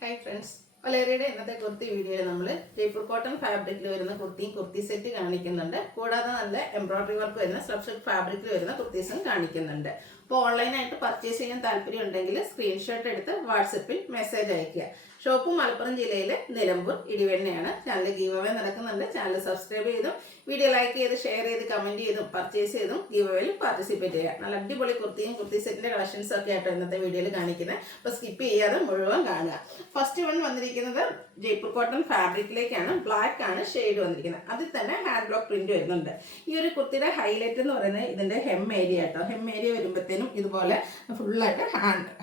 Hi friends, ഒലേറിയുടെ ഇന്നത്തെ കുർത്തി വീഡിയോയിൽ നമ്മൾ ജയ്പൂർ കോട്ടൺ ഫാബ്രിക്കിൽ വരുന്ന കുർത്തി സെറ്റ് കാണിക്കുന്നുണ്ട്. കൂടാതെ നല്ല എംബ്രോയിഡറി വർക്ക് വരുന്ന സബ്സിഡ് ഫാബ്രിക്കിൽ വരുന്ന കുർത്തീസും കാണിക്കുന്നുണ്ട്. അപ്പോൾ ഓൺലൈനായിട്ട് പർച്ചേസ് ചെയ്യാൻ താല്പര്യം ഉണ്ടെങ്കിൽ സ്ക്രീൻഷോട്ട് എടുത്ത് വാട്സപ്പിൽ മെസ്സേജ് അയയ്ക്കുക. ഷോപ്പ് മലപ്പുറം ജില്ലയിലെ നിലമ്പൂർ ഇടിവെണ്ണയാണ്. ചാനൽ ഗീവ് അവേ നടക്കുന്നുണ്ട്. ചാനൽ സബ്സ്ക്രൈബ് ചെയ്തും വീഡിയോ ലൈക്ക് ചെയ്ത് ഷെയർ ചെയ്ത് കമൻറ്റ് ചെയ്തും പർച്ചേസ് ചെയ്തും ഗീവ് അവേയിൽ പാർട്ടിസിപ്പേറ്റ് ചെയ്യുക. നല്ല അടിപൊളി കുർത്തി സെറ്റിൻ്റെ കളക്ഷൻസ് ഒക്കെ ആയിട്ടോ ഇന്നത്തെ വീഡിയോയിൽ കാണിക്കുന്നത്. അപ്പോൾ സ്കിപ്പ് ചെയ്യാതെ മുഴുവൻ കാണുക. ഫസ്റ്റ് വൺ വന്നിരിക്കുന്നത് ജയ്പൂർ കോട്ടൺ ഫാബ്രിക്കിലേക്കാണ്. ബ്ലാക്ക് ആണ് ഷെയ്ഡ് വന്നിരിക്കുന്നത്. അതിൽ തന്നെ ഹാൻഡ് ബ്ലോക്ക് പ്രിന്റ് വരുന്നുണ്ട്. ഈ ഒരു കുർത്തിയുടെ ഹൈലൈറ്റ് എന്ന് പറയുന്നത് ഇതിന്റെ ഹെം ഏരിയ കേട്ടോ. ഹെം ഏരിയ വരുമ്പോഴത്തേനും ഇതുപോലെ ഫുള്ളായിട്ട്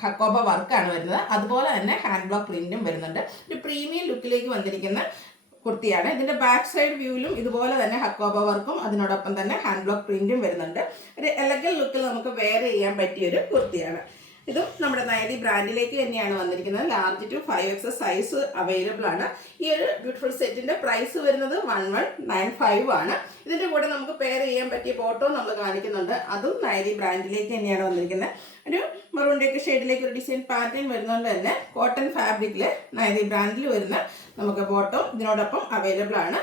ഹക്കോബ വർക്കാണ് വരുന്നത്. അതുപോലെ തന്നെ ഹാൻഡ് ബ്ലോക്ക് പ്രിന്റും വരുന്നുണ്ട്. ഒരു പ്രീമിയം ലുക്കിലേക്ക് വന്നിരിക്കുന്ന കുർത്തിയാണ്. ഇതിന്റെ ബാക്ക് സൈഡ് വ്യൂവിലും ഇതുപോലെ തന്നെ ഹക്കോബ വർക്കും അതിനോടൊപ്പം തന്നെ ഹാൻഡ് ബ്ലോക്ക് പ്രിന്റും വരുന്നുണ്ട്. ഒരു എലഗൻ ലുക്കിൽ നമുക്ക് വെയർ ചെയ്യാൻ പറ്റിയ ഒരു കുർത്തിയാണ്. ഇതും നമ്മുടെ നൈതി ബ്രാൻഡിലേക്ക് തന്നെയാണ് വന്നിരിക്കുന്നത്. Large to 5XS size available ആണ്. ഈ ഒരു ബ്യൂട്ടിഫുൾ സെറ്റിന്റെ പ്രൈസ് വരുന്നത് 1195 ആണ്. ഇതിന്റെ കൂടെ നമുക്ക് പെയർ ചെയ്യാൻ പറ്റിയ ഫോട്ടോ നമ്മൾ കാണിക്കുന്നുണ്ട്. അതും നൈതി ബ്രാൻഡിലേക്ക് തന്നെയാണ് വന്നിരിക്കുന്നത്. ഒരു മറൂണിൻ്റെയൊക്കെ ഷെയ്ഡിലേക്ക് ഒരു ഡിസൈൻ പാറ്റേൺ വരുന്നതുകൊണ്ട് തന്നെ കോട്ടൺ ഫാബ്രിക്കിൽ നൈതി ബ്രാൻഡിൽ വരുന്ന നമുക്ക് ഫോട്ടോ ഇതിനോടൊപ്പം അവൈലബിൾ ആണ്.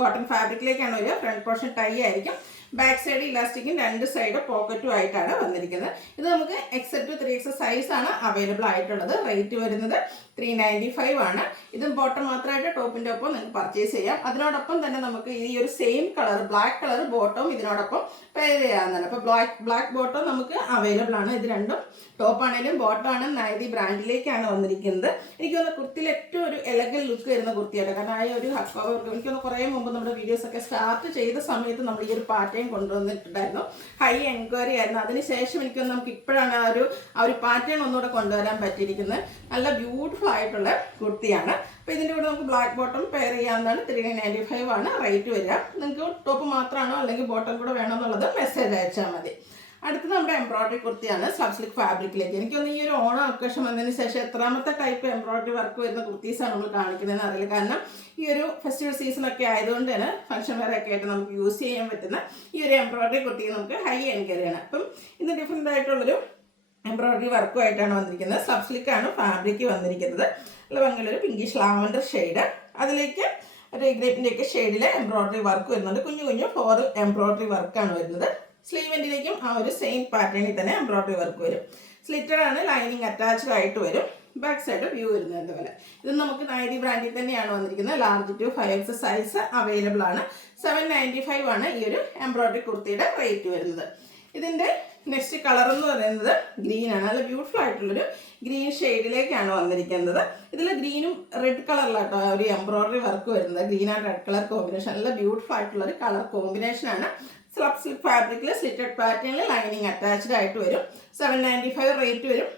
കോട്ടൺ ഫാബ്രിക്കിലേക്കാണ് വരിക. ഫ്രണ്ട് പോർഷൻ ടൈ ആയിരിക്കും. ബാക്ക് സൈഡ് ഇലാസ്റ്റിക്കും രണ്ട് സൈഡ് പോക്കറ്റും ആയിട്ടാണ് വന്നിരിക്കുന്നത്. ഇത് നമുക്ക് XL to 3XS സൈസ് ആണ് അവൈലബിൾ ആയിട്ടുള്ളത്. റേറ്റ് വരുന്നത് 395 ആണ്. ഇതും ബോട്ടം മാത്രമായിട്ട് ടോപ്പിൻ്റെ ഒപ്പം നിങ്ങൾക്ക് പർച്ചേസ് ചെയ്യാം. അതിനോടൊപ്പം തന്നെ നമുക്ക് ഈ ഒരു same colour black colour bottom ഇതിനോടൊപ്പം പെയർ ചെയ്യാവുന്നതാണ്. അപ്പോൾ ബ്ലാക്ക് ബോട്ടം നമുക്ക് അവൈലബിൾ ആണ്. ഇത് രണ്ടും ടോപ്പാണെങ്കിലും ബോട്ടമാണ് നൈതി ബ്രാൻഡിലേക്കാണ് വന്നിരിക്കുന്നത്. എനിക്ക് തോന്നുന്നു കുർത്തിയിൽ ഏറ്റവും ഒരു എലഗൻ ലുക്ക് വരുന്ന കുർത്തിയാണ്. കാരണം ആ ഒരു എനിക്ക് തോന്നുന്നു കുറേ മുമ്പ് നമ്മുടെ വീഡിയോസൊക്കെ സ്റ്റാർട്ട് ചെയ്ത സമയത്ത് നമ്മൾ ഈ ഒരു പാറ്റേൺ കൊണ്ടുവന്നിട്ടുണ്ടായിരുന്നു. ഹൈ എൻക്വയറി ആയിരുന്നു. അതിനുശേഷം എനിക്കൊന്ന് നമുക്ക് ഇപ്പോഴാണ് ആ ഒരു പാറ്റേൺ ഒന്നുകൂടെ കൊണ്ടുവരാൻ പറ്റിയിരിക്കുന്നത്. നല്ല ബ്യൂട്ടിഫുൾ ആയിട്ടുള്ള കുർത്തിയാണ്. അപ്പോൾ ഇതിൻ്റെ കൂടെ നമുക്ക് ബ്ലാക്ക് ബോട്ടം പെയർ ചെയ്യാവുന്നതാണ്. 395 ആണ് റേറ്റ് വരിക. നിങ്ങൾക്ക് ടോപ്പ് മാത്രമാണോ അല്ലെങ്കിൽ ബോട്ടം കൂടെ വേണമെന്നുള്ളത് മെസ്സേജ് അയച്ചാൽ മതി. അടുത്ത് നമ്മുടെ എംബ്രോയിഡറി കുർത്തിയാണ് സബ്സിൽക്ക് ഫാബ്രിക്കിലേക്ക്. എനിക്കൊന്ന് ഈ ഒരു ഓണം ഒക്കേഷൻ വന്നതിന് ശേഷം എത്രാമത്തെ ടൈപ്പ് എംബ്രോയിഡറി വർക്ക് വരുന്ന കുർത്തീസാണ് നമ്മൾ കാണിക്കുന്നതെന്ന് അറിയില്ല. കാരണം ഈ ഒരു ഫെസ്റ്റിവൽ സീസണൊക്കെ ആയതുകൊണ്ട് തന്നെ ഫംഗ്ഷൻ വെയർ ഒക്കെ ആയിട്ട് നമുക്ക് യൂസ് ചെയ്യാൻ പറ്റുന്ന ഈ ഒരു എംബ്രോയിഡറി കുർത്തി നമുക്ക് ഹൈ എൻക്വയറിയാണ്. അപ്പം ഇന്ന് ഡിഫറെൻ്റ് ആയിട്ടുള്ളൊരു എംബ്രോയിഡറി വർക്കുമായിട്ടാണ് വന്നിരിക്കുന്നത്. സബ്സിൽക്കാണ് ഫാബ്രിക് വന്നിരിക്കുന്നത്. നല്ല ഭംഗിയുള്ളൊരു പിങ്കിഷ് ലാവൻഡർ ഷെയ്ഡ്, അതിലേക്ക് ഒരു ഗ്രേപ്പിൻ്റെയൊക്കെ ഷെയ്ഡിൽ എംബ്രോയിഡറി വർക്ക് വരുന്നുണ്ട്. കുഞ്ഞു കുഞ്ഞു ഫ്ലോറൽ എംബ്രോയിഡറി വർക്കാണ് വരുന്നത്. സ്ലീവെൻറ്റിലേക്കും ആ ഒരു സെയിം പാറ്റേണിൽ തന്നെ എംബ്രോയിഡറി വർക്ക് വരും. സ്ലിറ്റഡ് ആണ്, ലൈനിങ് അറ്റാച്ച്ഡ് ആയിട്ട് വരും. ബാക്ക് സൈഡ് വ്യൂ വരുന്നത് പോലെ. ഇത് നമുക്ക് നൈതി ബ്രാൻഡിൽ തന്നെയാണ് വന്നിരിക്കുന്നത്. Large to 5XS size available ആണ്. 795 ആണ് ഈ ഒരു എംബ്രോയിഡറി കുർത്തിയുടെ റേറ്റ് വരുന്നത്. ഇതിൻ്റെ നെക്സ്റ്റ് കളർ എന്ന് പറയുന്നത് ഗ്രീൻ ആണ്. നല്ല ബ്യൂട്ടിഫുൾ ആയിട്ടുള്ളൊരു ഗ്രീൻ ഷെയ്ഡിലേക്കാണ് വന്നിരിക്കുന്നത്. ഇതിൽ ഗ്രീനും റെഡ് കളറിലാട്ടോ ഒരു എംബ്രോയിഡറി വർക്ക് വരുന്നത്. Green and red colour combination, നല്ല ബ്യൂട്ടിഫുൾ ആയിട്ടുള്ളൊരു കളർ കോമ്പിനേഷനാണ്. സിൽക്ക് ഫാബ്രിക്കിൽ സ്ലിറ്റഡ് പാറ്റേണിൽ ലൈനിങ് അറ്റാച്ച്ഡ് ആയിട്ട് വരും. 795 റേറ്റ് വരും.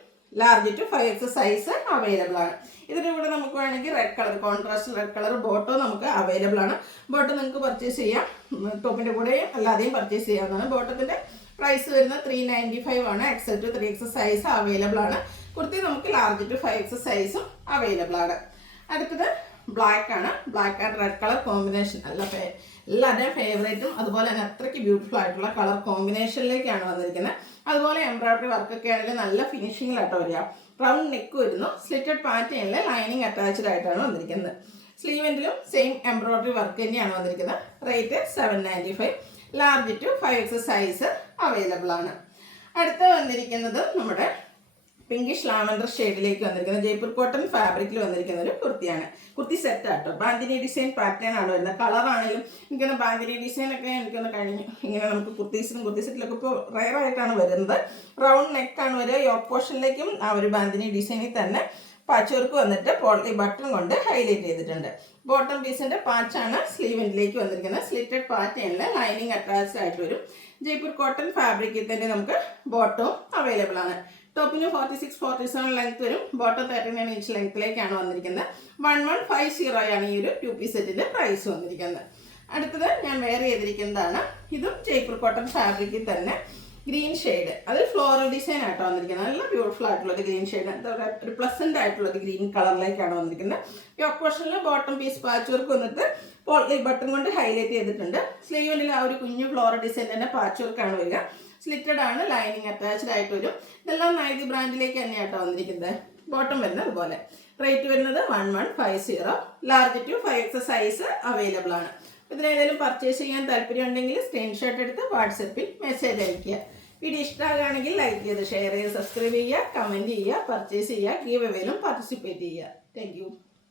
Large to 5XS size available ആണ്. ഇതിൻ്റെ കൂടെ നമുക്ക് വേണമെങ്കിൽ red colour contrast red colour ബോട്ടോ നമുക്ക് അവൈലബിൾ ആണ്. ബോട്ടോ നിങ്ങൾക്ക് പർച്ചേസ് ചെയ്യാം. ടോപ്പിൻ്റെ കൂടെയും അല്ലാതെയും പർച്ചേസ് ചെയ്യാവുന്നതാണ്. ബോട്ടത്തിൻ്റെ പ്രൈസ് വരുന്നത് 395 ആണ്. XL to 3XS size available ആണ്. കുർത്തി നമുക്ക് ലാർജ് ടു 5XS സൈസും അവൈലബിൾ ആണ്. അടുത്തത് ബ്ലാക്ക് ആണ്. Black and red colour combination എല്ലാവരുടെയും ഫേവറേറ്റും അതുപോലെ തന്നെ അത്രയ്ക്ക് ബ്യൂട്ടിഫുൾ ആയിട്ടുള്ള കളർ കോമ്പിനേഷനിലേക്കാണ് വന്നിരിക്കുന്നത്. അതുപോലെ എംബ്രോയിഡറി വർക്കൊക്കെ ആണെങ്കിൽ നല്ല ഫിനിഷിങ്ങിലാട്ടോ വരിക. റൗണ്ട് നെക്ക് വരുന്നു. സ്ലിറ്റഡ് പാറ്റേണിൽ ലൈനിങ് അറ്റാച്ച്ഡ് ആയിട്ടാണ് വന്നിരിക്കുന്നത്. സ്ലീവെൻറ്റിലും സെയിം എംബ്രോയിഡറി വർക്ക് തന്നെയാണ് വന്നിരിക്കുന്നത്. Rate 795. Large to 5XS size available ആണ്. അടുത്ത് വന്നിരിക്കുന്നത് നമ്മുടെ പിങ്കിഷ് ലാവൻഡർ ഷെയ്ഡിലേക്ക് വന്നിരിക്കുന്നത് ജയ്പൂർ കോട്ടൺ ഫാബ്രിക്കിൽ വന്നിരിക്കുന്ന ഒരു കുർത്തിയാണ്. കുർത്തി സെറ്റ് ആട്ടോ. ബാന്തിനി ഡിസൈൻ പാറ്റേൺ ആണ് വരുന്നത്. കളറാണെങ്കിലും എനിക്കൊന്ന് ബാന്തിനി ഡിസൈനൊക്കെ എനിക്കൊന്ന് കഴിഞ്ഞു. ഇങ്ങനെ നമുക്ക് കുർത്തി സെറ്റിലൊക്കെ ഇപ്പോൾ റയർ ആയിട്ടാണ് വരുന്നത്. റൗണ്ട് നെക്കാണ് വരിക. യോക്ക് പോർഷനിലേക്കും ആ ഒരു ബാന്തിനി ഡിസൈനിൽ തന്നെ പാച്ച് വർക്ക് വന്നിട്ട് പോളി ബട്ടൺ കൊണ്ട് ഹൈലൈറ്റ് ചെയ്തിട്ടുണ്ട്. ബോട്ടം പീസിൻ്റെ പാച്ചാണ് സ്ലീവെൻറ്റിലേക്ക് വന്നിരിക്കുന്നത്. സ്ലിറ്റഡ് പാറ്റേണിൽ ലൈനിങ് അറ്റാച്ച്ഡ് ആയിട്ട് വരും. ജയ്പൂർ കോട്ടൺ ഫാബ്രിക്കിൽ തന്നെ നമുക്ക് ബോട്ടവും അവൈലബിൾ ആണ്. ടോപ്പിന് 46-47 ലെങ്ത് വരും. ബോട്ടം 39 ഇഞ്ച് ലെങ്ത്തിലേക്കാണ് വന്നിരിക്കുന്നത്. 1150 ആണ് ഈ ഒരു 2 പീസ് സെറ്റിൻ്റെ പ്രൈസ് വന്നിരിക്കുന്നത്. അടുത്തത് ഞാൻ വെയർ ചെയ്തിരിക്കുന്നതാണ്. ഇതും ജയ്പൂർ കോട്ടൺ ഫാബ്രിക്കിൽ തന്നെ ഗ്രീൻ ഷെയ്ഡ്, അത് ഫ്ലോറൽ ഡിസൈൻ ആയിട്ടോ വന്നിരിക്കുന്നത്. നല്ല ബ്യൂട്ടിഫുൾ ആയിട്ടുള്ള ഒരു ഗ്രീൻ ഷെയ്ഡ്, എന്താ പറയുക ഒരു പ്ലസന്റ് ആയിട്ടുള്ള ഒരു ഗ്രീൻ കളറിലേക്കാണ് വന്നിരിക്കുന്നത്. യോക്ക് പോർഷനിൽ ബോട്ടം പീസ് പാച്ച് വർക്ക് വന്നിട്ട് പോളി ബട്ടൺ കൊണ്ട് ഹൈലൈറ്റ് ചെയ്തിട്ടുണ്ട്. സ്ലീവിൽ ആ ഒരു കുഞ്ഞു ഫ്ലോറൽ ഡിസൈൻ തന്നെ പാച്ച് വർക്കാണ് വരിക. സ്ലിറ്റഡ് ആണ്, ലൈനിങ് അറ്റാച്ച്ഡ് ആയിട്ട് വരും. ഇതെല്ലാം നൈതി ബ്രാൻഡിലേക്ക് തന്നെയാട്ടോ വന്നിരിക്കുന്നത്. ബോട്ടം വരുന്നത് അതുപോലെ റേറ്റ് വരുന്നത് 1150. Large to 5X size available ആണ്. ഇതിലേതെങ്കിലും പർച്ചേസ് ചെയ്യാൻ താല്പര്യം ഉണ്ടെങ്കിൽ സ്ക്രീൻഷോട്ട് എടുത്ത് വാട്സപ്പിൽ മെസ്സേജ് അയയ്ക്കുക. വീഡിയോ ഇഷ്ടമാകുകയാണെങ്കിൽ ലൈക്ക് ചെയ്ത് ഷെയർ ചെയ്ത് സബ്സ്ക്രൈബ് ചെയ്യുക, കമൻറ്റ് ചെയ്യുക, പർച്ചേസ് ചെയ്യുക, ഗീവ് അവേയിലും പാർട്ടിസിപ്പേറ്റ് ചെയ്യുക. താങ്ക്